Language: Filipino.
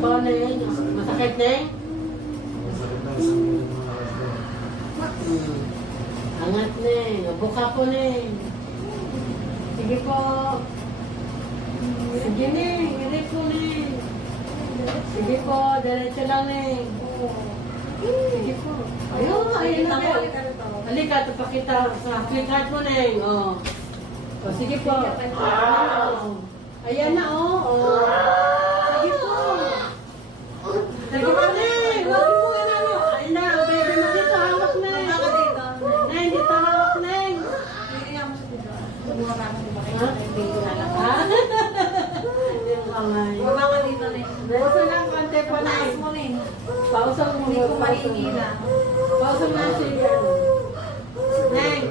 po, Neng. Masakit, Neng? Angat, Neng. Buka po, Neng. Sige po. Sige, Neng. Irit po, Neng. Sige po. Diretso lang, Neng. Sige po. Ayun, ayun na po. Halika, tapakita sa sweetheart mo, Neng. O, sige po. Ayan na, o. Sige po. Sige po, Neng. Huwag mo nga na, no. Ayun na, ang baby mo dito. Hawak, Neng. Neng, dito hawak, Neng. Ha? Yung kamay. Pauso lang, konti po, Neng. Pauso mo. Hindi ko mahingi na. Pauso na siya. Neng.